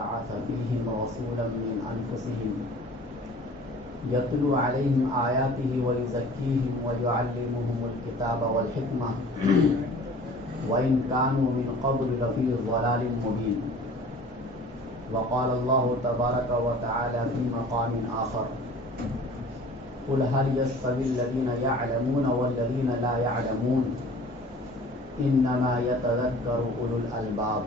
بعث فيهم رسولا من أنفسهم يتلو عليهم آياته ويزكيهم ويعلمهم الكتاب والحكمة وإن كانوا من قبل لفي ضلال مبين. وقال الله تبارك وتعالى في مقام آخر قل هل يستوي الذين يعلمون والذين لا يعلمون انما يتذكر اولو الالباب.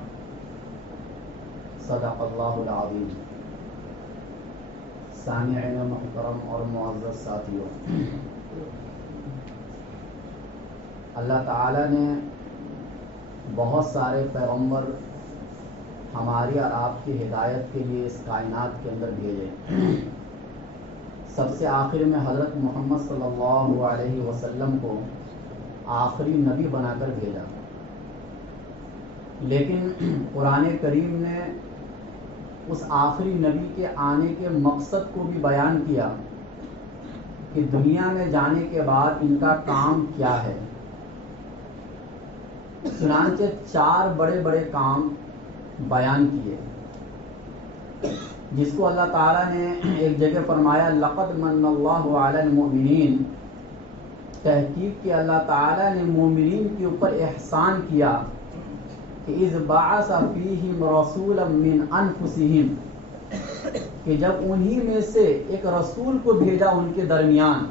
صدق اللہ العظیم. سامعین محترم اور معزز ساتھیوں، اللہ تعالی نے بہت سارے پیغمبر ہماری اور آپ کی ہدایت کے لیے اس کائنات کے اندر بھیجے. سب سے آخر میں حضرت محمد صلی اللہ علیہ وسلم کو آخری نبی بنا کر بھیجا. لیکن قرآن کریم نے اس آخری نبی کے آنے کے مقصد کو بھی بیان کیا کہ دنیا میں جانے کے بعد ان کا کام کیا ہے. چنانچہ 4 بڑے بڑے کام بیان کیے، جس کو اللہ تعالیٰ نے ایک جگہ فرمایا لقد من اللہ علی المؤمنین. تحقیق کہ اللہ تعالیٰ نے مومنین کے اوپر احسان کیا کہ اذ بعث فیہم رسولا من انفسہم، کہ جب انہی میں سے ایک رسول کو بھیجا ان کے درمیان.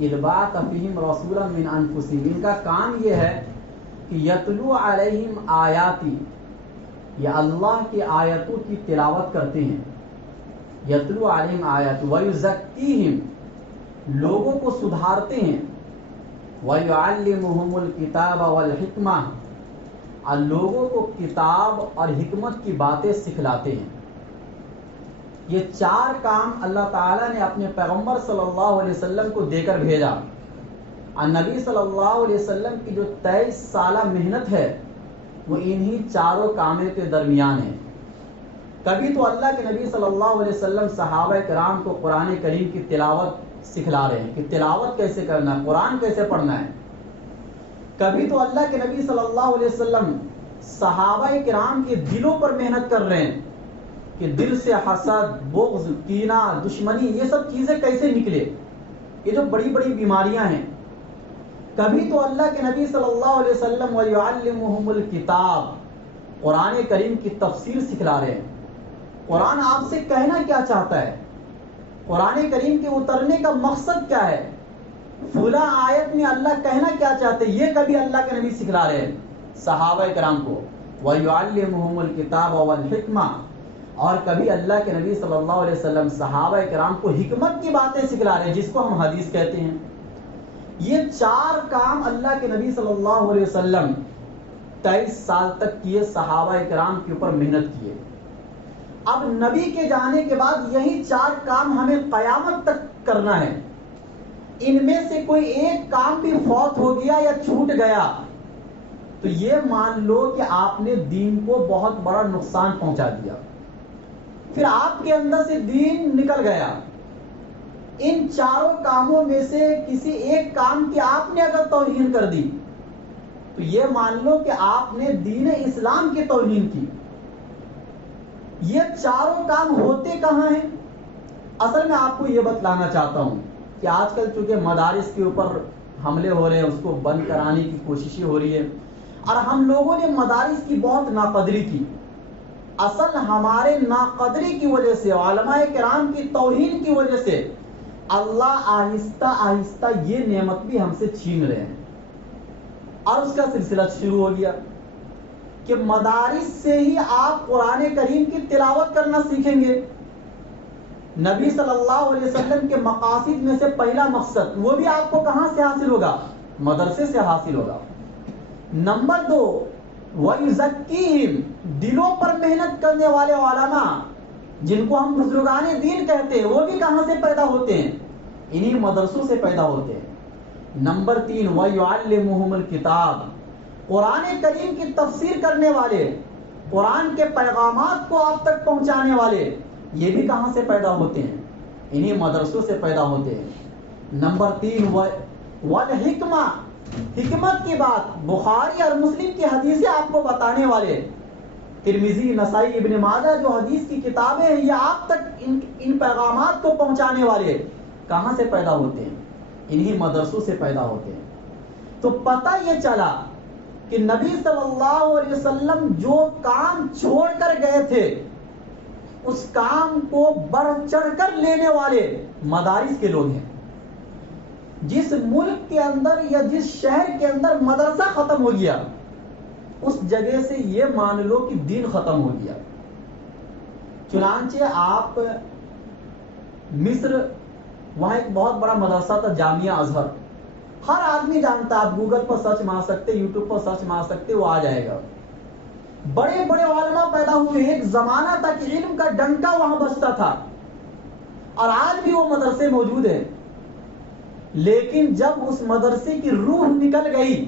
اذ بعث فیہم رسولا من انفسہم، ان کا کام یہ ہے کہ یتلو علیہم آیاتی، یا اللہ کی آیتوں کی تلاوت کرتے ہیں. یتلو علیہم آیات ویزکیہم، لوگوں کو سدھارتے ہیں. وَيُعَلِّمُهُمُ الْكِتَابَ وَالْحِكْمَةَ، اور لوگوں کو کتاب اور حکمت کی باتیں سکھلاتے ہیں. یہ 4 کام اللہ تعالیٰ نے اپنے پیغمبر صلی اللہ علیہ وسلم کو دے کر بھیجا. اور نبی صلی اللہ علیہ وسلم کی جو 23 سالہ محنت ہے وہ انہی 4 کاموں کے درمیان ہے. کبھی تو اللہ کے نبی صلی اللہ علیہ وسلم صحابہ کرام کو قرآن کریم کی تلاوت سکھلا رہے ہیں کہ تلاوت کیسے کرنا ہے، قرآن کیسے پڑھنا ہے. کبھی تو اللہ کے نبی صلی اللہ علیہ وسلم صحابہ کرام کے دلوں پر محنت کر رہے ہیں کہ دل سے حسد، بغض، کینہ، دشمنی، یہ سب چیزیں کیسے نکلے، یہ جو بڑی بڑی بیماریاں ہیں. کبھی تو اللہ کے نبی صلی اللہ علیہ وسلم وَيُعَلِّمُهُمُ الْكِتَابَ، قرآن کریم کی تفسیر سکھلا رہے ہیں. قرآن آپ سے کہنا کیا چاہتا ہے، قرآن کریم کے اترنے کا مقصد کیا ہے، فلاں آیت میں اللہ کہنا کیا چاہتے ہیں، یہ کبھی اللہ کے نبی سکھلا رہے ہیں صحابہ کرام کو. وَيُعَلِّمُهُمُ الْكِتَابَ وَالْحِكْمَةَ، اور کبھی اللہ کے نبی صلی اللہ علیہ وسلم صحابہ کرام کو حکمت کی باتیں سکھلا رہے ہیں، جس کو ہم حدیث کہتے ہیں. یہ 4 کام اللہ کے نبی صلی اللہ علیہ وسلم 23 سال تک کیے، صحابہ کرام کے اوپر محنت کیے. اب نبی کے جانے کے بعد یہی 4 کام ہمیں قیامت تک کرنا ہے. ان میں سے کوئی ایک کام بھی فوت ہو گیا یا چھوٹ گیا تو یہ مان لو کہ آپ نے دین کو بہت بڑا نقصان پہنچا دیا، پھر آپ کے اندر سے دین نکل گیا. ان 4 کاموں میں سے کسی ایک کام کی آپ نے اگر توہین کر دی تو یہ مان لو کہ آپ نے دین اسلام کی توہین کی. یہ 4 کام ہوتے کہاں ہیں؟ اصل میں آپ کو یہ بتلانا چاہتا ہوں کہ آج کل چونکہ مدارس کے اوپر حملے ہو رہے ہیں، اس کو بند کرانے کی کوششیں ہو رہی ہے، اور ہم لوگوں نے مدارس کی بہت ناقدری کی. اصل ہمارے ناقدری کی وجہ سے، علماء کرام کی توہین کی وجہ سے اللہ آہستہ آہستہ یہ نعمت بھی ہم سے چھین رہے ہیں. اور اس کا سلسلہ شروع ہو گیا کہ مدارس سے ہی آپ قرآن کریم کی تلاوت کرنا سیکھیں گے. نبی صلی اللہ علیہ وسلم کے مقاصد میں سے پہلا مقصد وہ بھی آپ کو کہاں سے حاصل ہوگا؟ مدرسے سے حاصل ہوگا. نمبر 2 وَيُزَكِّيهِمْ، دلوں پر محنت کرنے والے علماء جن کو ہم بزرگان دین کہتے ہیں، وہ بھی کہاں سے پیدا ہوتے ہیں؟ انہی مدرسوں سے پیدا ہوتے ہیں. نمبر 3 وَيُعَلِّمُهُمُ الْكِتَابَ، قرآن کریم کی تفسیر کرنے والے، قرآن کے پیغامات کو آپ تک پہنچانے والے، یہ بھی کہاں سے پیدا ہوتے ہیں؟ انہی مدرسوں سے پیدا ہوتے ہیں. نمبر 3 والحکمہ، حکمت کی بات، بخاری اور مسلم کی حدیثیں آپ کو بتانے والے، ترمذی، نسائی، ابن ماجہ جو حدیث کی کتابیں ہیں، یہ آپ تک ان پیغامات کو پہنچانے والے کہاں سے پیدا ہوتے ہیں؟ انہی مدرسوں سے پیدا ہوتے ہیں۔ تو پتہ یہ چلا کہ نبی صلی اللہ علیہ وسلم جو کام چھوڑ کر گئے تھے اس کام کو بڑھ چڑھ کر لینے والے مدارس کے لوگ ہیں۔ جس ملک کے اندر یا جس شہر کے اندر مدرسہ ختم ہو گیا اس جگہ سے یہ مان لو کہ دین ختم ہو گیا۔ چنانچہ آپ مصر، وہاں ایک بہت بڑا مدرسہ تھا جامعہ ازہر، ہر آدمی جانتا ہے، آپ گوگل پر سرچ مار سکتے، یوٹیوب پر سرچ مار سکتے، وہ آ جائے گا۔ بڑے بڑے علماء پیدا ہوئے، ایک زمانہ تھا کہ علم کا ڈنکا وہاں بجتا تھا، اور آج بھی وہ مدرسے موجود ہیں۔ لیکن جب اس مدرسے کی روح نکل گئی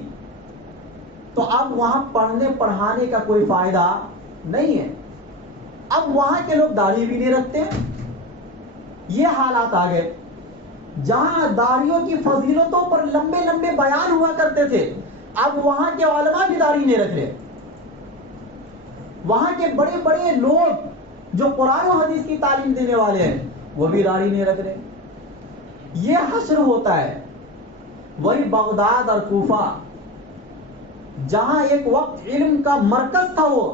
تو اب وہاں پڑھنے پڑھانے کا کوئی فائدہ نہیں ہے۔ اب وہاں کے لوگ داڑھی بھی نہیں رکھتے، یہ حالات آ گئے۔ جہاں داڑھیوں کی فضیلتوں پر لمبے لمبے بیان ہوا کرتے تھے، اب وہاں کے علماء بھی داڑھی نہیں رکھ رہے۔ وہاں کے بڑے بڑے لوگ جو قرآن و حدیث کی تعلیم دینے والے ہیں وہ بھی داڑھی نہیں رکھ رہے۔ یہ حشر ہوتا ہے۔ وہی بغداد اور کوفہ جہاں ایک وقت علم کا مرکز تھا، وہ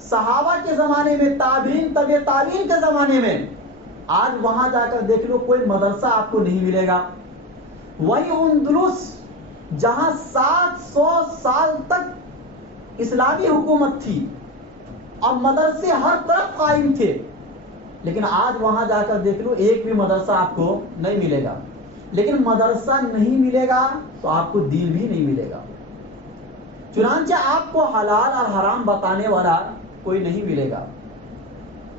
صحابہ کے زمانے میں، تابعین، تبع تابعین کے زمانے میں، آج وہاں جا کر دیکھ لو کوئی مدرسہ آپ کو نہیں ملے گا۔ وہی اندلس جہاں 700 سال تک اسلامی حکومت تھی اور مدرسے ہر طرف قائم تھے، لیکن آج وہاں جا کر دیکھ لو ایک بھی مدرسہ آپ کو نہیں ملے گا۔ لیکن مدرسہ نہیں ملے گا تو آپ کو دین بھی نہیں ملے گا۔ چنانچہ آپ کو حلال اور حرام بتانے والا کوئی نہیں ملے گا۔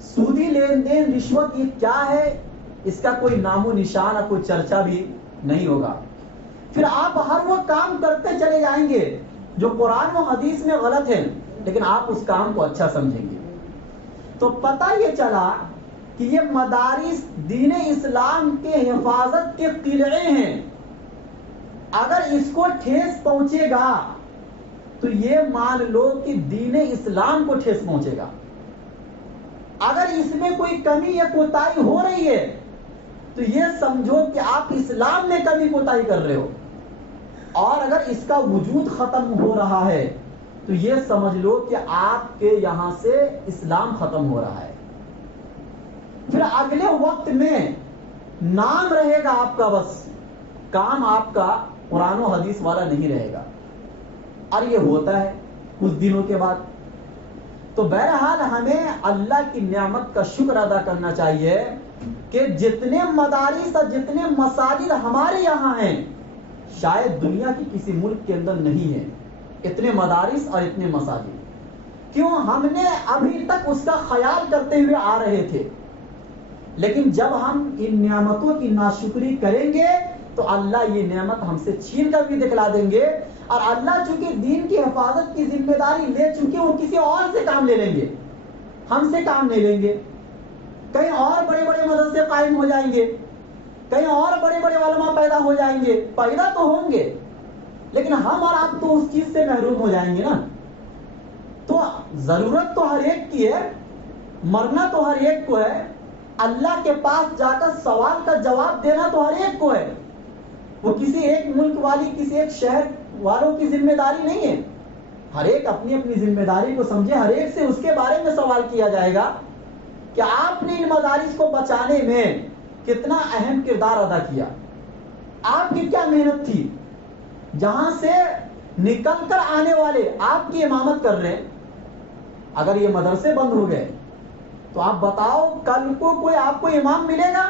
سودی لین دین، رشوت، یہ کیا ہے اس کا کوئی نام و نشان اور کوئی چرچا بھی نہیں ہوگا۔ پھر آپ ہر وہ کام کرتے چلے جائیں گے جو قرآن و حدیث میں غلط ہے، لیکن آپ اس کام کو اچھا سمجھیں گے۔ تو پتہ یہ چلا کہ یہ مدارس دین اسلام کے حفاظت کے قلعے ہیں۔ اگر اس کو ٹھیس پہنچے گا تو یہ مان لو کہ دین اسلام کو ٹھیس پہنچے گا۔ اگر اس میں کوئی کمی یا کوتاہی ہو رہی ہے تو یہ سمجھو کہ آپ اسلام میں کمی کوتاہی کر رہے ہو، اور اگر اس کا وجود ختم ہو رہا ہے تو یہ سمجھ لو کہ آپ کے یہاں سے اسلام ختم ہو رہا ہے۔ پھر اگلے وقت میں نام رہے گا آپ کا، بس کام آپ کا قرآن و حدیث والا نہیں رہے گا، اور یہ ہوتا ہے کچھ دنوں کے بعد۔ تو بہرحال ہمیں اللہ کی نعمت کا شکر ادا کرنا چاہیے کہ جتنے مدارس اور جتنے مساجد ہمارے یہاں ہیں شاید دنیا کی کسی ملک کے اندر نہیں ہے، اتنے مدارس اور اتنے مساجد۔ کیوں؟ ہم نے ابھی تک اس کا خیال کرتے ہوئے آ رہے تھے، لیکن جب ہم ان نعمتوں کی ناشکری کریں گے تو اللہ یہ نعمت ہم سے چھین کر بھی دکھلا دیں گے، اور اللہ چونکہ دین کی حفاظت کی ذمہ داری لے چکے، وہ کسی اور سے کام لے لیں گے، ہم سے کام نہیں لیں گے۔ کہیں اور بڑے بڑے مدرسے قائم ہو جائیں گے، کہیں اور بڑے بڑے علماء پیدا ہو جائیں گے، پیدا تو ہوں گے، لیکن ہم اور آپ تو اس چیز سے محروم ہو جائیں گے نا۔ تو ضرورت تو ہر ایک کی ہے، مرنا تو ہر ایک کو ہے، اللہ کے پاس جا کر سوال کا جواب دینا تو ہر ایک کو ہے۔ وہ کسی ایک ملک والی، کسی ایک شہر والوں کی ذمہ داری نہیں ہے۔ ہر ایک اپنی اپنی ذمہ داری کو سمجھے، ہر ایک سے اس کے بارے میں سوال کیا جائے گا کہ آپ نے ان مدارس کو بچانے میں کتنا اہم کردار ادا کیا، آپ کی کیا محنت تھی۔ جہاں سے نکل کر آنے والے آپ کی امامت کر رہے ہیں، اگر یہ مدرسے بند ہو گئے تو آپ بتاؤ کل کو کوئی آپ کو امام ملے گا؟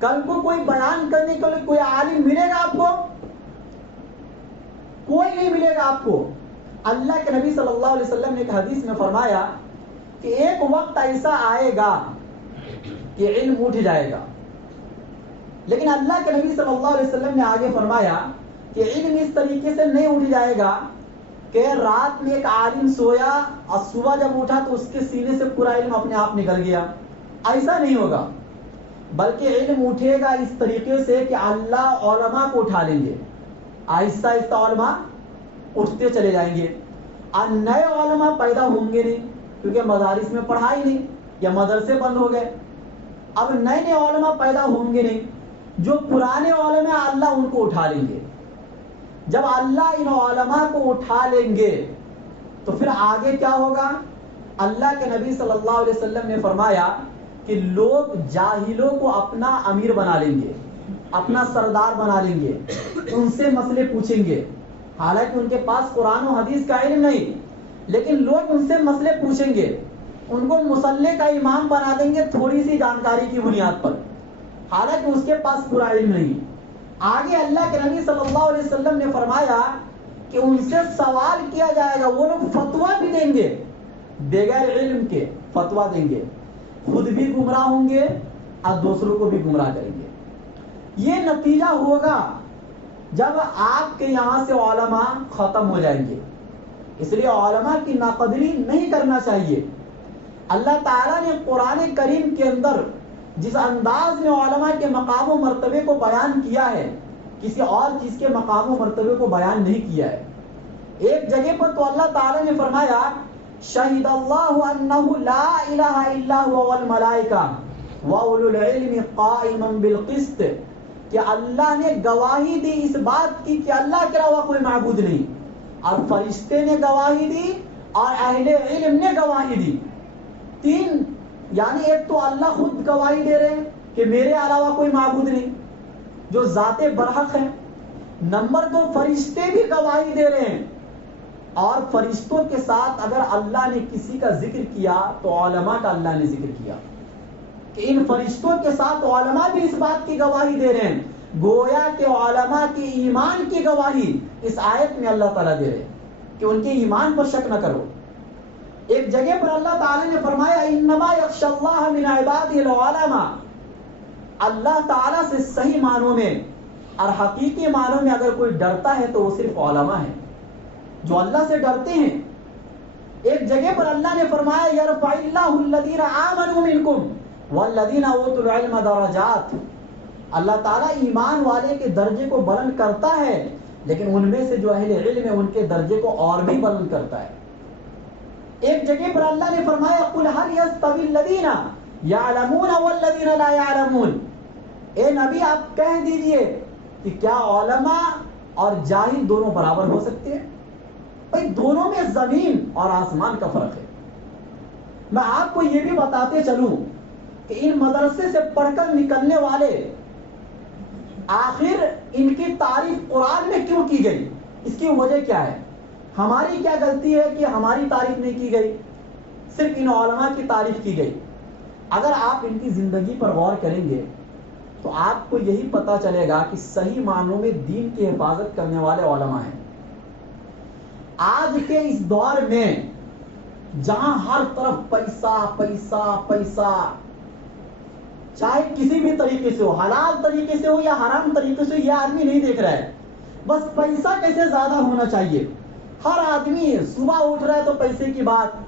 کل کو کوئی بیان کرنے کے لیے کوئی عالم ملے گا آپ کو؟ کوئی نہیں ملے گا آپ کو۔ اللہ کے نبی صلی اللہ علیہ وسلم نے ایک حدیث میں فرمایا کہ ایک وقت ایسا آئے گا کہ علم اٹھ جائے گا، لیکن اللہ کے نبی صلی اللہ علیہ وسلم نے آگے فرمایا کہ علم اس طریقے سے نہیں اٹھ جائے گا کہ رات میں ایک عالم سویا اور صبح جب اٹھا تو اس کے سینے سے پورا علم اپنے آپ نکل گیا، ایسا نہیں ہوگا، بلکہ علم اٹھے گا اس طریقے سے کہ اللہ علماء کو اٹھا لیں گے، آہستہ آہستہ علماء اٹھتے چلے جائیں گے، اب نئے علماء پیدا ہوں گے نہیں کیونکہ مدارس میں پڑھائی نہیں یا مدرسے بند ہو گئے. اب نئے نئے علماء پیدا ہوں گے نہیں. جو پرانے علماء اللہ ان کو اٹھا لیں گے. جب اللہ ان علماء کو اٹھا لیں گے تو پھر آگے کیا ہوگا؟ اللہ کے نبی صلی اللہ علیہ وسلم نے فرمایا کہ لوگ جاہلوں کو اپنا امیر بنا لیں گے, اپنا سردار بنا لیں گے, ان سے مسئلے پوچھیں گے. حالانکہ ان کے پاس قرآن و حدیث کا علم نہیں, لیکن لوگ ان سے مسئلے پوچھیں گے, ان کو مصلی کا امام بنا دیں گے تھوڑی سی جانکاری کی بنیاد پر, حالانکہ اس کے پاس پورا علم نہیں. آگے اللہ کے نبی صلی اللہ علیہ وسلم نے فرمایا کہ ان سے سوال کیا جائے گا, وہ لوگ فتویٰ بھی دیں گے, بغیر علم کے فتویٰ دیں گے, خود بھی گمراہ ہوں گے اور دوسروں کو بھی گمراہ کریں گے. یہ نتیجہ ہوگا جب آپ کے یہاں سے علماء ختم ہو جائیں گے. اس لیے علماء کی ناقدری نہیں کرنا چاہیے. اللہ تعالیٰ نے قرآن کریم کے اندر جس انداز میں علماء کے مقام و مرتبے کو بیان کیا ہے, کسی اور چیز کے مقام و مرتبے کو بیان نہیں کیا ہے. ایک جگہ پر تو اللہ تعالیٰ نے فرمایا شہید اللہ انہ لا الہ الا هو والملائکہ واولو العلم قائما بالقسط, کہ اللہ نے گواہی دی اس بات کی کہ اللہ کے علاوہ کوئی معبود نہیں, اور فرشتے نے گواہی دی اور اہل علم نے گواہی دی. تین, یعنی ایک تو اللہ خود گواہی دے رہے ہیں کہ میرے علاوہ کوئی معبود نہیں جو ذات برحق ہے. نمبر دو, فرشتے بھی گواہی دے رہے ہیں, اور فرشتوں کے ساتھ اگر اللہ نے کسی کا ذکر کیا تو علماء کا اللہ نے ذکر کیا, کہ ان فرشتوں کے ساتھ علماء بھی اس بات کی گواہی دے رہے ہیں. گویا کہ علماء کی ایمان کی گواہی اس آیت میں اللہ تعالیٰ دے رہے ہیں کہ ان کے ایمان پر شک نہ کرو. ایک جگہ پر اللہ تعالیٰ نے فرمایا انما یخشی اللہ من عبادہ العلماء, اللہ تعالیٰ سے صحیح معنوں میں اور حقیقی معنوں میں اگر کوئی ڈرتا ہے تو وہ صرف علماء ہیں جو اللہ سے ڈرتے ہیں. ایک جگہ پر اللہ نے فرمایا یرفع اللہ الذین آمنوا منکم والذین اوتوا العلم درجات, اللہ تعالیٰ ایمان والے کے درجے کو بلند کرتا ہے, لیکن ان میں سے جو اہل علم ہے ان کے درجے کو اور بھی بلند کرتا ہے. ایک جگہ پر اللہ نے فرمایا قل هل یستوی الذین یعلمون والذین لا یعلمون, اے نبی آپ کہہ دیجئے کہ کیا علماء اور جاہل دونوں برابر ہو سکتے ہیں؟ بھائی دونوں میں زمین اور آسمان کا فرق ہے. میں آپ کو یہ بھی بتاتے چلوں کہ ان مدرسے سے پڑھ کر نکلنے والے آخر ان کی تعریف قرآن میں کیوں کی گئی, اس کی وجہ کیا ہے؟ ہماری کیا غلطی ہے کہ ہماری تعریف نہیں کی گئی, صرف ان علماء کی تعریف کی گئی. اگر آپ ان کی زندگی پر غور کریں گے تو آپ کو یہی پتا چلے گا کہ صحیح معنوں میں دین کی حفاظت کرنے والے علماء ہیں. آج کے اس دور میں جہاں ہر طرف پیسہ پیسہ پیسہ, چاہے کسی بھی طریقے سے ہو, حلال طریقے سے ہو یا حرام طریقے سے, یہ آدمی نہیں دیکھ رہا ہے, بس پیسہ کیسے زیادہ ہونا چاہیے. ہر آدمی صبح اٹھ رہا ہے تو پیسے کی بات,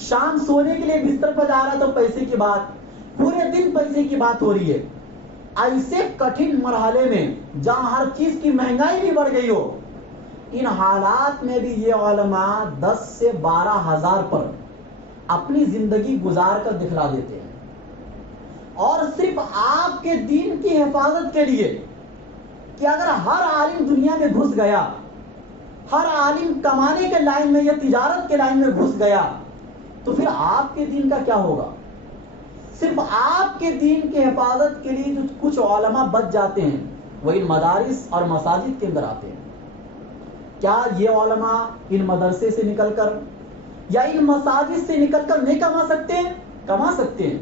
شام سونے کے لیے بستر پر جا رہا ہے تو پیسے کی بات, پورے دن پیسے کی بات ہو رہی ہے. ایسے کٹھن مرحلے میں جہاں ہر چیز کی مہنگائی بھی بڑھ گئی ہو, ان حالات میں بھی یہ علماء 10 سے 12 ہزار پر اپنی زندگی گزار کر دکھلا دیتے ہیں, اور صرف آپ کے دین کی حفاظت کے لیے. کہ اگر ہر عالم دنیا میں گھس گیا, ہر عالم کمانے کے لائن میں یا تجارت کے لائن میں گھس گیا, تو پھر آپ کے دین کا کیا ہوگا؟ صرف آپ کے دین کی حفاظت کے لیے جو کچھ علماء بچ جاتے ہیں وہ ان مدارس اور مساجد کے اندر آتے ہیں. کیا یہ علماء ان مدرسے سے نکل کر یا ان مساجد سے نکل کر نہیں کما سکتے ہیں؟ کما سکتے ہیں.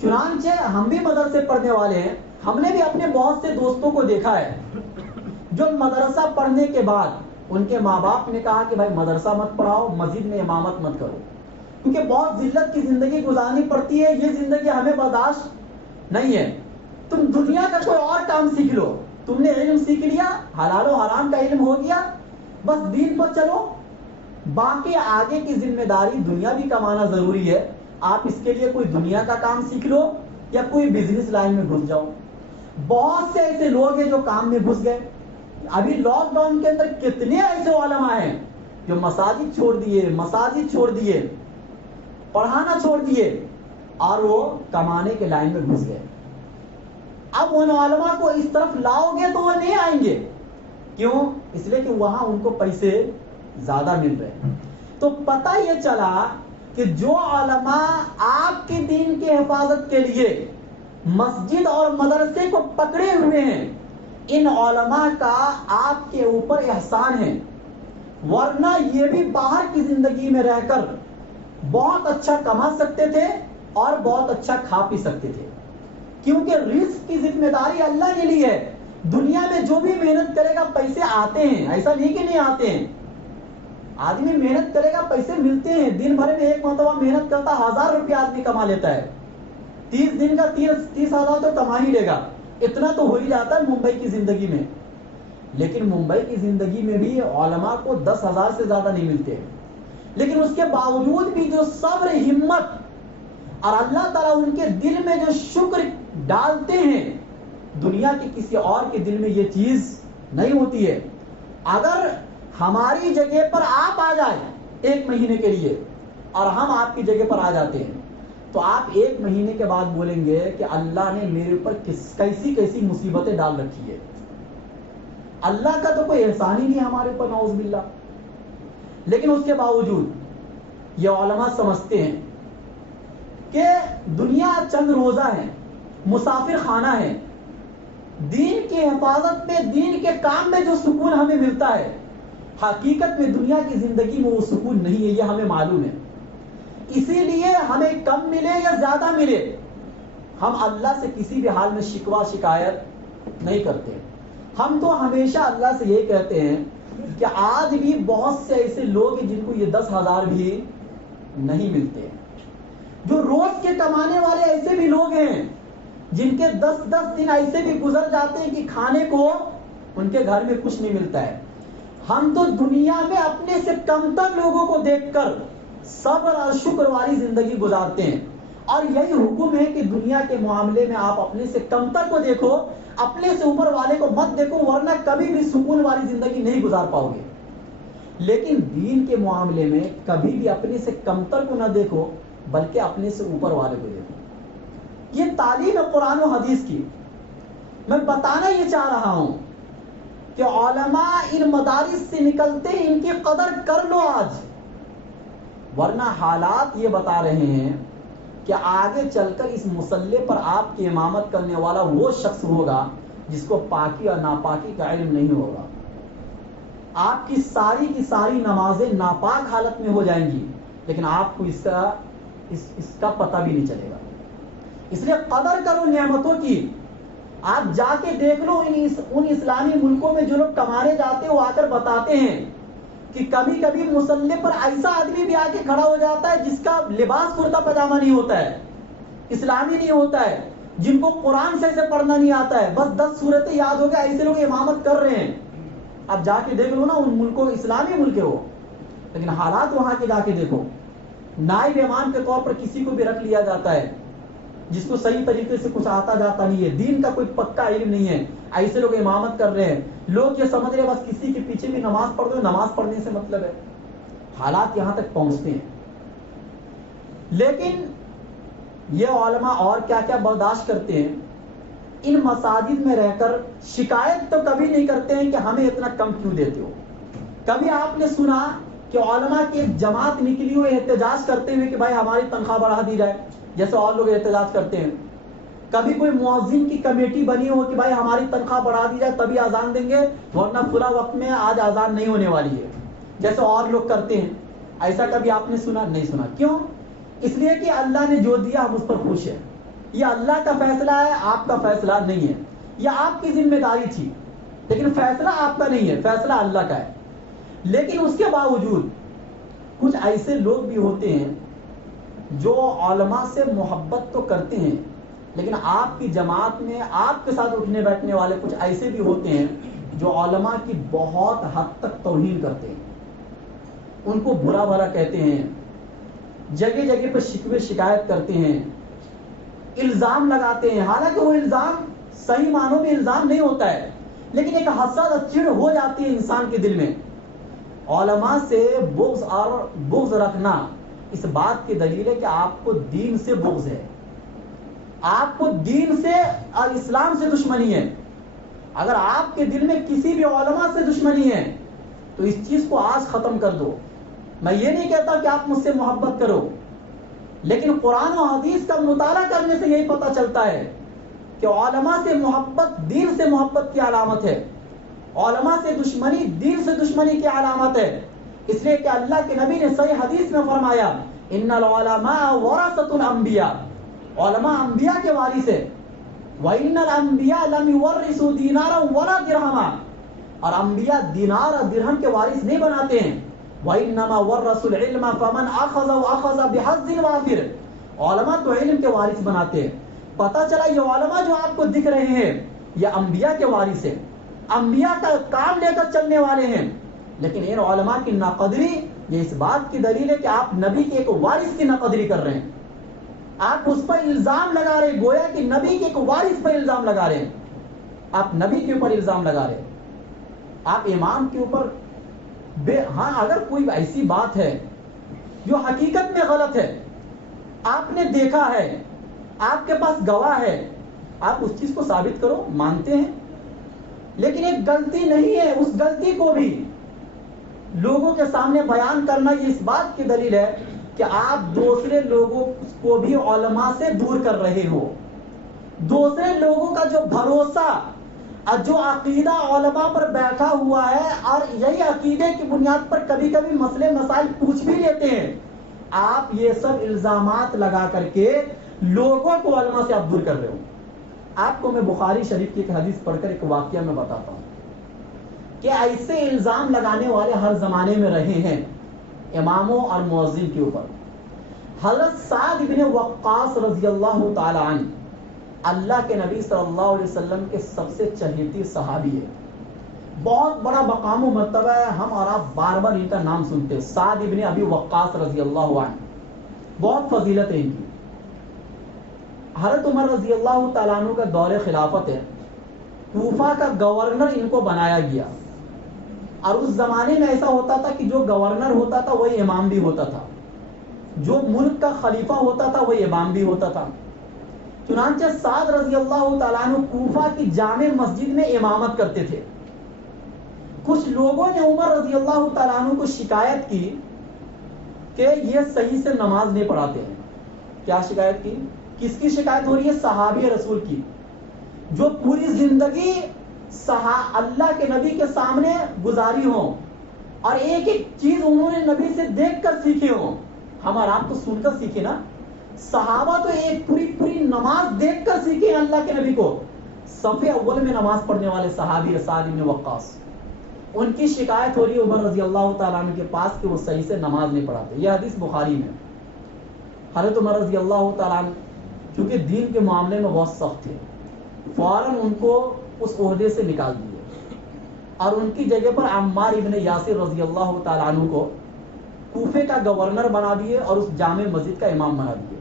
چنانچہ ہم بھی مدرسے پڑھنے والے ہیں, ہم نے بھی اپنے بہت سے دوستوں کو دیکھا ہے جو مدرسہ پڑھنے کے بعد ان کے ماں باپ نے کہا کہ بھائی مدرسہ مت پڑھاؤ, مسجد میں امامت مت کرو, کیونکہ بہت ذلت کی زندگی گزارنی پڑتی ہے, یہ زندگی ہمیں برداشت نہیں ہے. تم دنیا کا کوئی اور کام سیکھ لو, تم نے علم سیکھ لیا, حلال و حرام کا علم ہو گیا, بس دین پر چلو, باقی آگے کی ذمہ داری دنیا بھی کمانا ضروری ہے, آپ اس کے لیے کوئی دنیا کا کام سیکھ لو یا کوئی بزنس لائن میں گھس جاؤ. بہت سے ایسے لوگ ہیں جو کام میں گھس گئے. ابھی لاک ڈاؤن کے اندر کتنے ایسے علماء ہیں جو مساجد چھوڑ دیے, پڑھانا چھوڑ دیے اور وہ کمانے کے لائن میں گھس گئے. اب ان علماء کو اس طرف لاؤ گے تو وہ نہیں آئیں گے. کیوں؟ اس لیے کہ وہاں ان کو پیسے زیادہ مل رہے ہیں. تو پتہ یہ چلا کہ جو علماء آپ کے دین کی حفاظت کے لیے مسجد اور مدرسے کو پکڑے ہوئے ہیں, ان علماء کا آپ کے اوپر احسان ہے. ورنہ یہ بھی باہر کی زندگی میں رہ کر بہت اچھا کما سکتے تھے اور بہت اچھا کھا پی سکتے تھے, کیونکہ رزق کی ذمہ داری اللہ نے لی ہے. دنیا میں جو بھی محنت کرے گا پیسے آتے ہیں, ایسا نہیں کہ نہیں آتے ہیں. آدمی محنت کرے گا پیسے ملتے ہیں. دن بھر میں ایک مرتبہ محنت کرتا 1000 روپیہ آدمی کما لیتا ہے. 30 دن کا 30,000 تو کما ہی لے گا. اتنا تو ہو ہی جاتا ہے ممبئی کی زندگی میں. لیکن ممبئی کی زندگی میں بھی علماء کو 10,000 سے زیادہ نہیں ملتے. لیکن اس کے باوجود بھی جو صبر, ہمت اور اللہ تعالیٰ ان کے دل میں جو شکر ڈالتے ہیں, دنیا کے کسی اور کے دل میں یہ چیز نہیں ہوتی ہے. اگر ہماری جگہ پر آپ آ جائیں 1 مہینے کے لیے اور ہم آپ کی جگہ پر آ جاتے ہیں, تو آپ 1 مہینے کے بعد بولیں گے کہ اللہ نے میرے اوپر کیسی کیسی مصیبتیں ڈال رکھی ہے. اللہ کا تو کوئی احسان ہی نہیں ہمارے اوپر, نعوذ باللہ. لیکن اس کے باوجود یہ علماء سمجھتے ہیں کہ دنیا چند روزہ ہے, مسافر خانہ ہے. دین کی حفاظت میں, دین کے کام میں جو سکون ہمیں ملتا ہے, حقیقت میں دنیا کی زندگی میں وہ سکون نہیں ہے. یہ ہمیں معلوم ہے. اسی لیے ہمیں کم ملے یا زیادہ ملے, ہم اللہ سے کسی بھی حال میں شکوہ شکایت نہیں کرتے. ہم تو ہمیشہ اللہ سے یہ کہتے ہیں کہ آج بھی بہت سے ایسے لوگ ہیں جن کو یہ 10,000 بھی نہیں ملتے. جو روز کے کمانے والے ایسے بھی لوگ ہیں جن کے 10 دن ایسے بھی گزر جاتے ہیں کہ کھانے کو ان کے گھر میں کچھ نہیں ملتا ہے. ہم تو دنیا میں اپنے سے کمتر لوگوں کو دیکھ کر صبر اور شکر والی زندگی گزارتے ہیں. اور یہی حکم ہے کہ دنیا کے معاملے میں آپ اپنے سے کمتر کو دیکھو, اپنے سے اوپر والے کو مت دیکھو, ورنہ کبھی بھی سکون والی زندگی نہیں گزار پاؤ گے. لیکن دین کے معاملے میں کبھی بھی اپنے سے کمتر کو نہ دیکھو, بلکہ اپنے سے اوپر والے کو دیکھو. یہ تعلیم ہے قرآن و حدیث کی. میں بتانا یہ چاہ رہا ہوں کہ علماء ان مدارس سے نکلتے ہیں, ان کی قدر کر لو آج. ورنہ حالات یہ بتا رہے ہیں کہ آگے چل کر اس مسلح پر آپ کی امامت کرنے والا وہ شخص ہوگا جس کو پاکی اور ناپاکی کا علم نہیں ہوگا. آپ کی ساری نمازیں ناپاک حالت میں ہو جائیں گی, لیکن آپ کو اس کا پتہ بھی نہیں چلے گا. اس لیے قدر کرو نعمتوں کی. آپ جا کے دیکھ لو ان اسلامی ملکوں میں جو لوگ کمانے جاتے ہیں, وہ آ کر بتاتے ہیں کہ کبھی کبھی مسلح پر ایسا آدمی بھی آ کے کھڑا ہو جاتا ہے جس کا لباس کرتا پاجامہ نہیں ہوتا ہے, اسلامی نہیں ہوتا ہے, جن کو قرآن سے پڑھنا نہیں آتا ہے, بس 10 سورتیں یاد ہو گئے, ایسے لوگ امامت کر رہے ہیں. اب جا کے دیکھ لو نا ان ملکوں, اسلامی ملک ہے وہ, لیکن حالات وہاں کے جا کے دیکھو. نائب امام کے طور پر کسی کو بھی رکھ لیا جاتا ہے جس کو صحیح طریقے سے کچھ آتا جاتا نہیں ہے, دین کا کوئی پکا علم نہیں ہے, ایسے لوگ امامت کر رہے ہیں. لوگ یہ سمجھ رہے ہیں بس کسی کے پیچھے بھی نماز پڑھ دو, نماز پڑھنے سے مطلب ہے. حالات یہاں تک پہنچتے ہیں. لیکن یہ علماء اور کیا کیا برداشت کرتے ہیں. ان مساجد میں رہ کر شکایت تو کبھی نہیں کرتے ہیں کہ ہمیں اتنا کم کیوں دیتے ہو. کبھی آپ نے سنا کہ علماء کی ایک جماعت نکلی ہوئی احتجاج کرتے ہوئے کہ بھائی ہماری تنخواہ بڑھا دی جائے, جیسے اور لوگ احتجاج کرتے ہیں. کبھی کوئی مؤذن کی کمیٹی بنی ہو کہ بھائی ہماری تنخواہ بڑھا دی جائے تبھی اذان دیں گے, ورنہ فلاں وقت میں آج اذان نہیں ہونے والی ہے, جیسے اور لوگ کرتے ہیں. ایسا کبھی آپ نے سنا؟ نہیں سنا. کیوں؟ اس لیے کہ اللہ نے جو دیا ہم اس پر خوش ہیں. یہ اللہ کا فیصلہ ہے, آپ کا فیصلہ نہیں ہے. یہ آپ کی ذمہ داری تھی, لیکن فیصلہ آپ کا نہیں ہے, فیصلہ اللہ کا ہے. لیکن اس کے باوجود کچھ ایسے لوگ بھی ہوتے ہیں جو علماء سے محبت تو کرتے ہیں, لیکن آپ کی جماعت میں آپ کے ساتھ اٹھنے بیٹھنے والے کچھ ایسے بھی ہوتے ہیں جو علماء کی بہت حد تک توہین کرتے ہیں, ان کو برا بھلا کہتے ہیں, جگہ جگہ پہ شکوے شکایت کرتے ہیں, الزام لگاتے ہیں. حالانکہ وہ الزام صحیح معنوں میں الزام نہیں ہوتا ہے, لیکن ایک حسد اور چڑ ہو جاتی ہے انسان کے دل میں. علماء سے بغض رکھنا اس بات کی دلیل ہے کہ آپ کو دین سے بغض ہے، آپ کو دین سے اور اسلام سے دشمنی ہے۔ اگر آپ کے دل میں کسی بھی علماء سے دشمنی ہے تو اس چیز کو آج ختم کر دو۔ میں یہ نہیں کہتا کہ آپ مجھ سے محبت کرو، لیکن قرآن و حدیث کا مطالعہ کرنے سے یہی پتہ چلتا ہے کہ علماء سے محبت دین سے محبت کی علامت ہے، علماء سے دشمنی دین سے دشمنی کی علامت ہے۔ اس لیے کہ اللہ کے نبی نے صحیح حدیث میں فرمایا ان العلماء ورثۃ الانبیاء، علماء انبیاء کے وارث ہیں۔ وَإِنَّ الْأَنْبِيَاءَ لَمْ يُوَرِّثُوا دِينَارًا وَلَا دِرْهَمًا، اور انبیاء دینار اور درہم کے وارث نہیں بناتے ہیں۔ وَإِنَّمَا وَرَّثُوا الْعِلْمَ فَمَنْ أَخَذَ بِحَظٍّ وَافِرٍ، علماء تو علم کے وارث بناتے ہیں۔ پتہ چلا یہ علماء جو آپ کو دکھ رہے ہیں یہ انبیاء کے وارث ہیں، انبیاء کا کام لے کر چلنے والے ہیں، لیکن ان علماء کی ناقدری یہ اس بات کی دلیل ہے کہ آپ نبی کے ایک وارث کی ناقدری کر رہے ہیں، آپ اس پر الزام لگا رہے ہیں، گویا کہ نبی کے ایک وارث پر الزام لگا رہے ہیں، آپ نبی کے اوپر الزام لگا رہے ہیں، آپ امام کے اوپر ہاں اگر کوئی ایسی بات ہے جو حقیقت میں غلط ہے، آپ نے دیکھا ہے، آپ کے پاس گواہ ہے، آپ اس چیز کو ثابت کرو، مانتے ہیں، لیکن ایک غلطی نہیں ہے، اس غلطی کو بھی لوگوں کے سامنے بیان کرنا یہ اس بات کی دلیل ہے کہ آپ دوسرے لوگوں کو بھی علماء سے دور کر رہے ہو، دوسرے لوگوں کا جو بھروسہ اور جو عقیدہ علماء پر بیٹھا ہوا ہے اور یہی عقیدے کی بنیاد پر کبھی کبھی مسئلے مسائل پوچھ بھی لیتے ہیں، آپ یہ سب الزامات لگا کر کے لوگوں کو علماء سے آپ دور کر رہے ہو۔ آپ کو میں بخاری شریف کی ایک حدیث پڑھ کر ایک واقعہ میں بتاتا ہوں کہ ایسے الزام لگانے والے ہر زمانے میں رہے ہیں اماموں اور مؤذن کے اوپر۔ حضرت سعد بن وقاص رضی اللہ تعالی عنہ اللہ کے نبی صلی اللہ علیہ وسلم کے سب سے چہیتی صحابی ہے، بہت بڑا مقام و مرتبہ ہے، ہم اور آپ بار بار ان کا نام سنتے ہیں، سعد بن ابی وقاص رضی اللہ عنہ، بہت فضیلت ہے ان کی۔ حضرت عمر رضی اللہ تعالیٰ عنہ کا دور خلافت ہے، کوفہ کا گورنر ان کو بنایا گیا، اور اس زمانے میں ایسا ہوتا تھا کہ جو گورنر ہوتا تھا وہی امام بھی ہوتا تھا، جو ملک کا خلیفہ ہوتا تھا وہی امام بھی ہوتا تھا۔ چنانچہ سعد رضی اللہ تعالیٰ عنہ کوفہ کی جامع مسجد میں امامت کرتے تھے۔ کچھ لوگوں نے عمر رضی اللہ تعالیٰ عنہ کو شکایت کی کہ یہ صحیح سے نماز نہیں پڑھاتے ہیں۔ کیا شکایت کی؟ کس کی شکایت ہو رہی ہے؟ صحابی رسول کی، جو پوری زندگی اللہ کے نبی کے سامنے گزاری ہوں اور ایک ایک چیز انہوں نے نبی سے دیکھ کر سیکھے ہوں۔ ہم اور آپ تو سن کر سیکھے نا، صحابہ تو ایک پوری نماز دیکھ کر سیکھے اللہ کے نبی کو۔ صف اول میں نماز پڑھنے والے صحابی سعد بن وقاص، ان کی شکایت ہو رہی ہے عمر رضی اللہ تعالیٰ عنہ کے پاس کہ وہ صحیح سے نماز نہیں پڑھاتے۔ یہ حدیث بخاری میں۔ حضرت عمر رضی اللہ تعالیٰ عنہ کیونکہ دین کے معاملے میں بہت سخت تھے، فوراً ان کو اس عہدے سے نکال دیے اور ان کی جگہ پر عمار ابن یاسر رضی اللہ تعالیٰ عنہ کو کوفے کا گورنر بنا دیے اور اس جامع مسجد کا امام بنا دیے،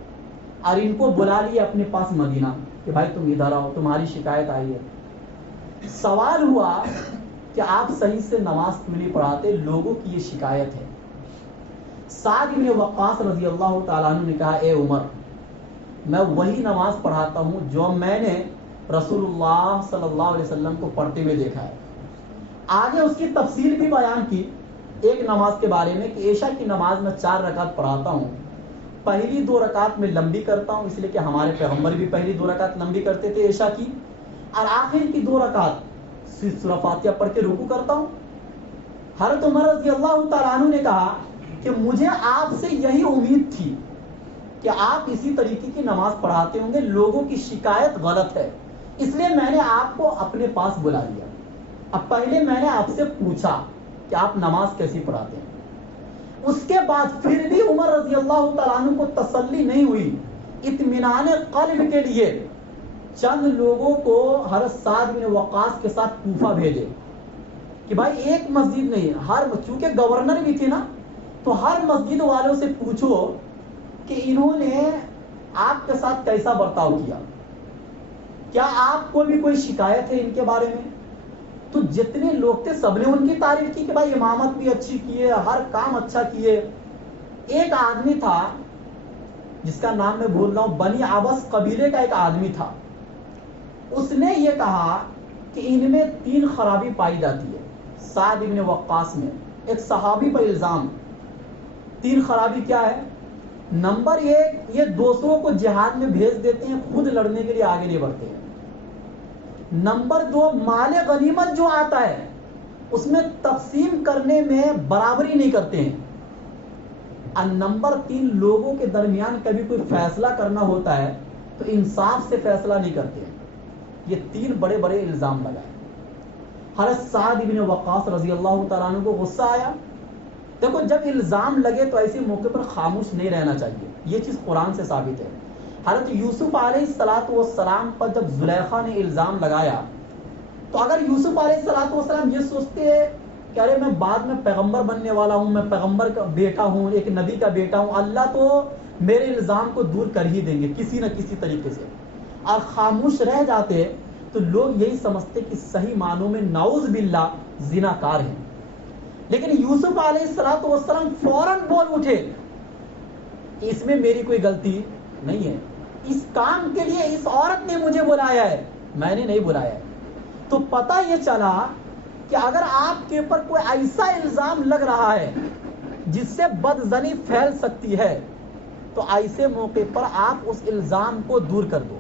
اور ان کو بلا لیے اپنے پاس مدینہ کہ بھائی تم ادھر آؤ، تمہاری شکایت آئی ہے۔ سوال ہوا کہ آپ صحیح سے نماز کیوں نہیں پڑھاتے، لوگوں کی یہ شکایت ہے۔ سعد بن وقاص رضی اللہ تعالیٰ عنہ نے کہا اے عمر، میں وہی نماز پڑھاتا ہوں جو میں نے رسول اللہ صلی اللہ علیہ وسلم کو پڑھتے ہوئے دیکھا ہے۔ آگے اس کی تفصیل بھی بیان کی ایک نماز کے بارے میں کہ عشاء کی نماز میں 4 رکعت پڑھاتا ہوں، پہلی 2 رکعت میں لمبی کرتا ہوں، اس لیے کہ ہمارے پیغمبر بھی پہلی 2 رکعت لمبی کرتے تھے عشاء کی، اور آخر کی 2 رکعت سورہ فاتحہ پڑھ کے رکوع کرتا ہوں۔ حضرت عمر رضی اللہ تعالیٰ عنہ نے کہا کہ مجھے آپ سے یہی امید تھی کہ آپ اسی طریقے کی نماز پڑھاتے ہوں گے، لوگوں کی شکایت غلط ہے، اس لیے میں نے آپ کو اپنے پاس بلا لیا۔ اب پہلے میں نے آپ سے پوچھا کہ آپ نماز کیسی پڑھاتے ہیں، اس کے بعد پھر بھی عمر رضی اللہ تعالیٰ عنہ کو تسلی نہیں ہوئی، اطمینان قلب کے لیے چند لوگوں کو حضرت سعد بن وقاص کے ساتھ کوفہ بھیجے کہ بھائی ایک مسجد نہیں، چونکہ گورنر بھی تھے نا، تو ہر مسجد والوں سے پوچھو کہ انہوں نے آپ کے ساتھ کیسا برتاؤ کیا، کیا آپ کو بھی کوئی شکایت ہے ان کے بارے میں۔ تو جتنے لوگ تھے سب نے ان کی تعریف کی کہ بھائی امامت بھی اچھی کیے, ہر کام اچھا کیے. ایک آدمی تھا جس کا نام میں بول رہا ہوں, بنی عبس قبیلے کا ایک آدمی تھا. اس نے یہ کہا کہ ان میں 3 خرابی پائی جاتی ہے. سعد ابن وقاص میں ایک صحابی پر الزام. 3 خرابی کیا ہے؟ نمبر 1, یہ دوسروں کو جہاد میں بھیج دیتے ہیں, خود لڑنے کے لیے آگے نہیں بڑھتے ہیں. نمبر 2, مال غنیمت جو آتا ہے اس میں تقسیم کرنے میں برابری نہیں کرتے ہیں. اور نمبر 3, لوگوں کے درمیان کبھی کوئی فیصلہ کرنا ہوتا ہے تو انصاف سے فیصلہ نہیں کرتے ہیں. یہ 3 بڑے بڑے الزام لگائے. حضرت سعد بن وقاص رضی اللہ تعالیٰ عنہ کو غصہ آیا. دیکھو جب الزام لگے تو ایسے موقع پر خاموش نہیں رہنا چاہیے, یہ چیز قرآن سے ثابت ہے. حضرت یوسف علیہ السلام پر جب زلیخا نے الزام لگایا تو اگر یوسف علیہ السلام یہ سوچتے کہ ارے میں بعد میں پیغمبر بننے والا ہوں, میں پیغمبر کا بیٹا ہوں, ایک نبی کا بیٹا ہوں, اللہ تو میرے الزام کو دور کر ہی دیں گے کسی نہ کسی طریقے سے, اور خاموش رہ جاتے تو لوگ یہی سمجھتے کہ صحیح معنوں میں نعوذ باللہ زناکار ہیں. لیکن یوسف علیہ السلام فوراً بول اٹھے کہ اس میں میری کوئی غلطی نہیں ہے, اس کام کے لیے اس عورت نے مجھے بلایا ہے, میں نے نہیں بلایا ہے. تو پتہ یہ چلا کہ اگر آپ کے اوپر کوئی ایسا الزام لگ رہا ہے جس سے بدظنی پھیل سکتی ہے تو ایسے موقع پر آپ اس الزام کو دور کر دو.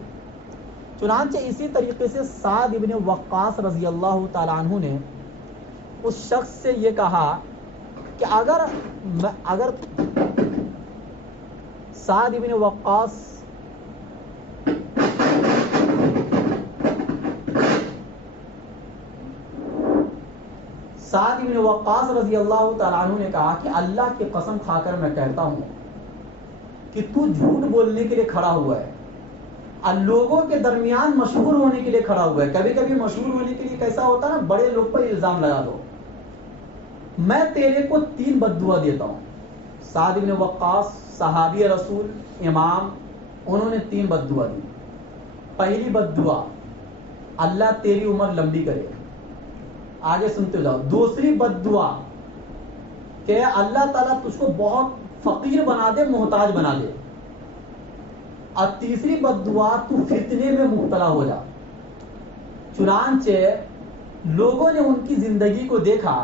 چنانچہ اسی طریقے سے سعد ابن وقاص رضی اللہ تعالیٰ عنہ نے اس شخص سے یہ کہا کہ اگر سعد ابن وقاص رضی اللہ تعالیٰ عنہ نے کہا کہ اللہ کی قسم کھا کر میں کہتا ہوں کہ تو جھوٹ بولنے کے لیے کھڑا ہوا ہے اور لوگوں کے درمیان مشہور ہونے کے لیے کھڑا ہوا ہے. کبھی کبھی مشہور ہونے کے لیے کیسا ہوتا ہے نا, بڑے لوگ پر الزام لگا دو. میں تیرے کو 3 بددعا دیتا ہوں. سعد بن وقاص صحابی رسول, امام, انہوں نے 3 بددعا دی. پہلی بددعا, اللہ تیری عمر لمبی کرے, آگے سنتے جاؤ. دوسری بددعا کہ اللہ تعالیٰ تجھ کو بہت فقیر بنا دے, محتاج بنا دے. اور تیسری بددعا, تو فتنے میں مبتلا ہو جا. چنانچہ لوگوں نے ان کی زندگی کو دیکھا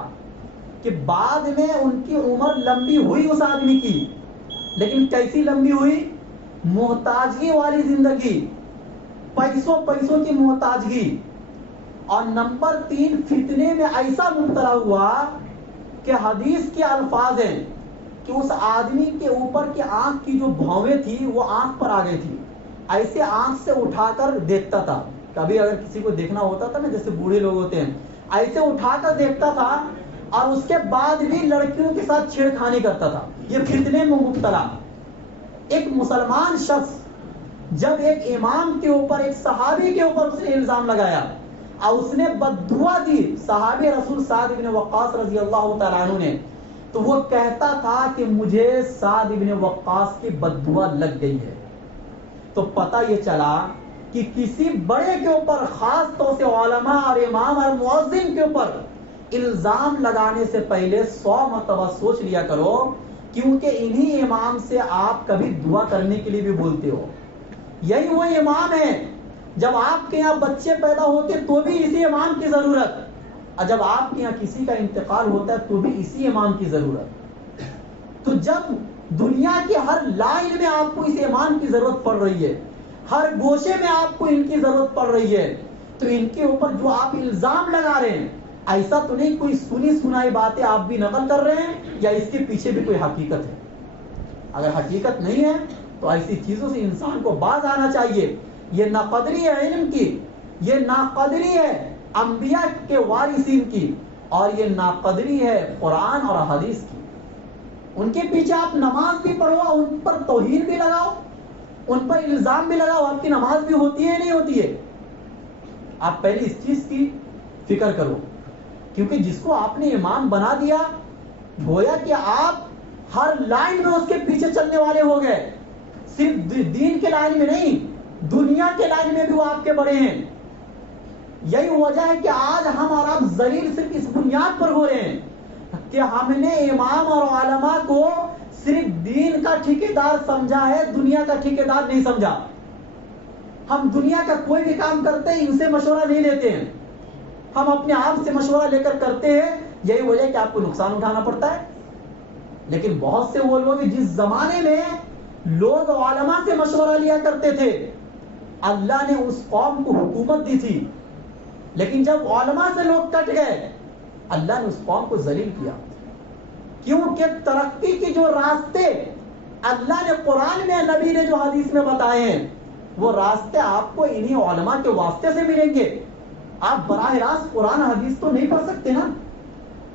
کہ بعد میں ان کی عمر لمبی ہوئی اس آدمی کی, لیکن کیسی لمبی ہوئی؟ محتاجگی والی زندگی, پیسوں کی محتاجگی. اور نمبر 3, فتنے میں ایسا مبتلا ہوا کہ حدیث کے الفاظ ہیں کہ اس آدمی کے اوپر کی آنکھ کی جو بھویں تھی وہ آنکھ پر آ گئی تھی. ایسے آنکھ سے اٹھا کر دیکھتا تھا. کبھی اگر کسی کو دیکھنا ہوتا تھا نا, جیسے بوڑھے لوگ ہوتے ہیں, ایسے اٹھا کر دیکھتا تھا, اور اس کے بعد بھی لڑکیوں کے ساتھ چھیڑخانی کرتا تھا. یہ فتنے میں مبتلا. ایک مسلمان شخص جب ایک امام کے اوپر, ایک صحابی کے اوپر اس نے الزام لگایا اور اس نے بددعا دی صحابی رسول سعد بن وقاص رضی اللہ تعالیٰ عنہ نے, تو وہ کہتا تھا کہ مجھے سعد بن وقاص کی بددعا لگ گئی ہے. تو پتہ یہ چلا کہ کسی بڑے کے اوپر, خاص طور سے علماء اور امام اور مؤذن کے اوپر الزام لگانے سے پہلے 100 مرتبہ سوچ لیا کرو, کیونکہ انہی امام سے آپ کبھی دعا کرنے کے لیے بھی بولتے ہو. یہی وہ امام ہے جب آپ کے یہاں بچے پیدا ہوتے تو بھی اسی امام کی ضرورت, اور جب آپ کے یہاں کسی کا انتقال ہوتا ہے تو بھی اسی امام کی ضرورت. تو جب دنیا کی ہر لائن میں آپ کو اس امام کی ضرورت پڑ رہی ہے, ہر گوشے میں آپ کو ان کی ضرورت پڑ رہی ہے, تو ان کے اوپر جو آپ الزام لگا رہے ہیں, ایسا تو نہیں کوئی سنی سنائی باتیں آپ بھی نقل کر رہے ہیں, یا اس کے پیچھے بھی کوئی حقیقت ہے؟ اگر حقیقت نہیں ہے تو ایسی چیزوں سے انسان کو باز آنا چاہیے. یہ ناقدری ہے علم کی, یہ ناقدری ہے انبیاء کے وارثین کی, اور یہ ناقدری ہے قرآن اور حدیث کی. ان کے پیچھے آپ نماز بھی پڑھو, ان پر توہین بھی لگاؤ, ان پر الزام بھی لگاؤ, آپ کی نماز بھی ہوتی ہے نہیں ہوتی ہے؟ آپ پہلے اس چیز کی فکر کرو, کیونکہ جس کو آپ نے امام بنا دیا, گویا کہ آپ ہر لائن میں اس کے پیچھے چلنے والے ہو گئے. صرف دین کے لائن میں نہیں, دنیا کے لائن میں بھی وہ آپ کے بڑے ہیں. یہی وجہ ہے کہ آج ہم اور آپ ذلیل صرف اس بنیاد پر ہو رہے ہیں کہ ہم نے امام اور علماء کو صرف دین کا ٹھیکیدار سمجھا ہے، دنیا کا ٹھیکیدار نہیں سمجھا۔ ہم دنیا کا کوئی بھی کام کرتے ہیں ان سے مشورہ نہیں لیتے ہیں، ہم اپنے آپ سے مشورہ لے کر کرتے ہیں۔ یہی وجہ ہے کہ آپ کو نقصان اٹھانا پڑتا ہے۔ لیکن بہت سے وہ لوگ جس زمانے میں لوگ علماء سے مشورہ لیا کرتے تھے، اللہ نے اس قوم کو حکومت دی تھی، لیکن جب علماء سے لوگ کٹ گئے اللہ نے اس قوم کو ذلیل کیا، کیونکہ ترقی کی جو راستے اللہ نے قرآن میں، نبی نے جو حدیث میں بتائے ہیں، وہ راستے آپ کو انہی علماء کے واسطے سے ملیں گے۔ آپ براہ راست قرآن حدیث تو نہیں پڑھ سکتے نا،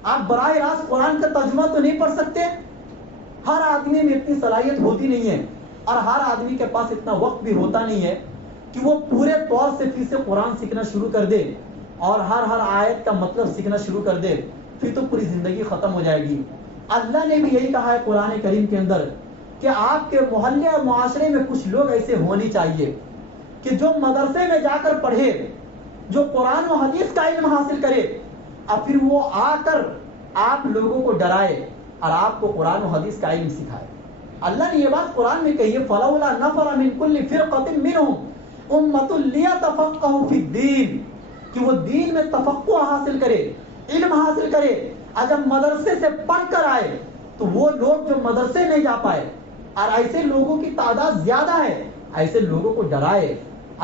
آپ براہ راست قرآن کا ترجمہ تو نہیں پڑھ سکتے۔ ہر آدمی میں اتنی صلاحیت ہوتی نہیں ہے، اور ہر آدمی کے پاس اتنا وقت بھی ہوتا نہیں ہے کہ وہ پورے طور سے پھر سے قرآن سیکھنا شروع کر دے اور ہر آیت کا مطلب سیکھنا شروع کر دے، پھر تو پوری زندگی ختم ہو جائے گی۔ اللہ نے بھی یہی کہا ہے قرآن کریم کے اندر کہ آپ کے محلے اور معاشرے میں کچھ لوگ ایسے ہونے چاہیے کہ جو مدرسے میں جا کر پڑھے، جو قرآن و حدیث کا علم حاصل کرے، اور پھر وہ آ کر آپ لوگوں کو ڈرائے اور آپ کو قرآن و حدیث کا علم سکھائے۔ اللہ نے یہ بات قرآن میں کہی ہے، فَلَوْلَا نَفَرَ مِن كُلِّ فِرْقَةٍ مِّنْهُمْ أُمَّةٌ لِيَتَفَقَّهُوا فِي الدِّينِ، کہ وہ دین میں تفقہ حاصل کرے، علم حاصل کرے۔ اور جب مدرسے سے پڑھ کر آئے تو وہ لوگ جو مدرسے نہیں جا پائے، اور ایسے لوگوں کی تعداد زیادہ ہے، ایسے لوگوں کو ڈرائے،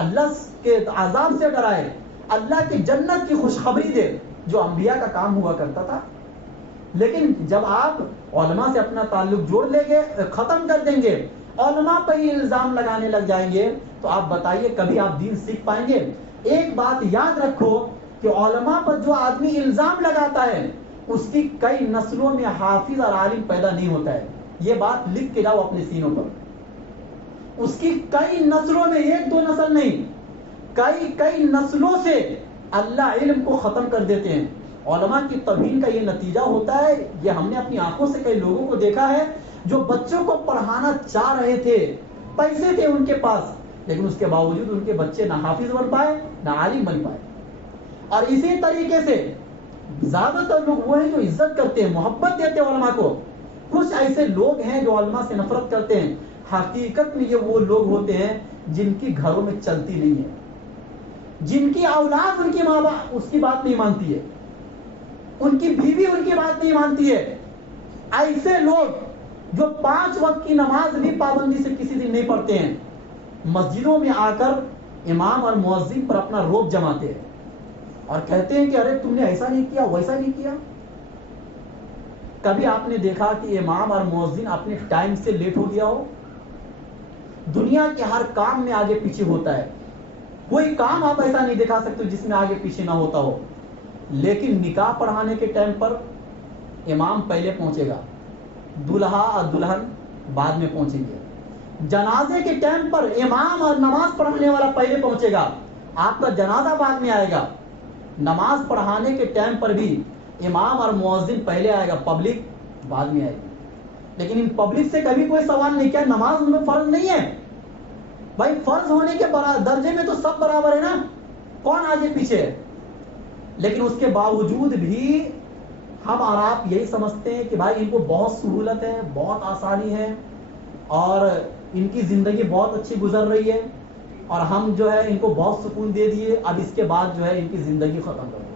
اللہ کے عذاب سے ڈرائے، اللہ کی جنت کی خوشخبری دے، جو انبیاء کا کام ہوا کرتا تھا۔ لیکن جب آپ علماء سے اپنا تعلق جوڑ لیں گے، ختم کر دیں گے، علماء پہ ہی الزام لگانے لگ جائیں گے، تو آپ بتائیے کبھی آپ دین سیکھ پائیں گے؟ ایک بات یاد رکھو کہ علماء پر جو آدمی الزام لگاتا ہے اس کی کئی نسلوں میں حافظ اور عالم پیدا نہیں ہوتا ہے۔ یہ بات لکھ کے جاؤ اپنے سینوں پر، اس کی کئی نسلوں میں، ایک دو نسل نہیں، کئی نسلوں سے اللہ علم کو ختم کر دیتے ہیں۔ علماء کی توہین کا یہ نتیجہ ہوتا ہے، یہ ہم نے اپنی آنکھوں سے کئی لوگوں کو دیکھا ہے جو بچوں کو پڑھانا چاہ رہے تھے، پیسے تھے ان کے پاس، لیکن اس کے باوجود ان کے بچے نہ حافظ بن پائے نہ عالم بن پائے۔ اور اسی طریقے سے زیادہ تر لوگ وہ ہیں جو عزت کرتے ہیں، محبت دیتے ہیں علماء کو۔ کچھ ایسے لوگ ہیں جو علماء سے نفرت کرتے ہیں، حقیقت میں یہ وہ لوگ ہوتے ہیں جن کی گھروں میں چلتی نہیں ہے، جن کی اولاد ان کی ماں باپ اس کی بات نہیں مانتی ہے، ان کی بیوی ان کی بات نہیں مانتی ہے۔ ایسے لوگ جو 5 وقت کی نماز بھی پابندی سے کسی دن نہیں پڑھتے ہیں، مسجدوں میں آ کر امام اور مؤذن پر اپنا روب جماتے ہیں اور کہتے ہیں کہ ارے تم نے ایسا نہیں کیا، ویسا نہیں کیا۔ کبھی آپ نے دیکھا کہ امام اور مؤذن اپنے ٹائم سے لیٹ ہو گیا ہو؟ دنیا کے ہر کام میں آگے پیچھے ہوتا ہے، کوئی کام آپ ایسا نہیں دکھا سکتے جس میں آگے پیچھے نہ ہوتا ہو۔ لیکن نکاح پڑھانے کے ٹائم پر امام پہلے پہنچے گا، دلہا اور دلہن بعد میں پہنچیں گے۔ جنازے کے ٹائم پر امام اور نماز پڑھانے والا پہلے پہنچے گا، آپ کا جنازہ بعد میں آئے گا۔ نماز پڑھانے کے ٹائم پر بھی امام اور مؤذن پہلے آئے گا، پبلک بعد میں آئے گی۔ لیکن ان پبلک سے کبھی کوئی سوال نہیں کیا نماز ان میں فرض نہیں ہے؟ بھائی فرض ہونے کے درجے میں تو سب برابر ہے نا، کون آگے پیچھے ہے؟ لیکن اس کے باوجود بھی ہم اور آپ یہی سمجھتے ہیں کہ بھائی ان کو بہت سہولت ہے، بہت آسانی ہے، اور ان کی زندگی بہت اچھی گزر رہی ہے، اور ہم جو ہے ان کو بہت سکون دے دیے، اب اس کے بعد جو ہے ان کی زندگی ختم کر دیں۔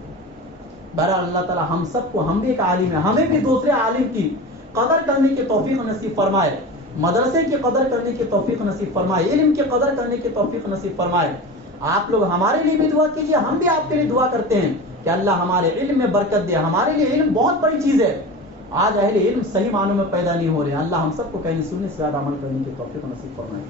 بہرحال اللہ تعالی ہم سب کو، ہم بھی ایک عالم ہے، ہمیں بھی دوسرے عالم کی قدر کرنے کی توفیق نصیب فرمائے، مدرسے کی قدر کرنے کی توفیق نصیب فرمائے، علم کی قدر کرنے کی توفیق نصیب فرمائے۔ آپ لوگ ہمارے لیے بھی دعا کیجیے، ہم بھی آپ کے لیے دعا کرتے ہیں کہ اللہ ہمارے علم میں برکت دے۔ ہمارے لیے علم بہت بڑی چیز ہے، آج اہل علم صحیح معنوں میں پیدا نہیں ہو رہے ہیں۔ اللہ ہم سب کو کہیں سننے سے زیادہ عمل کرنے کی توفیق نصیب فرمائے۔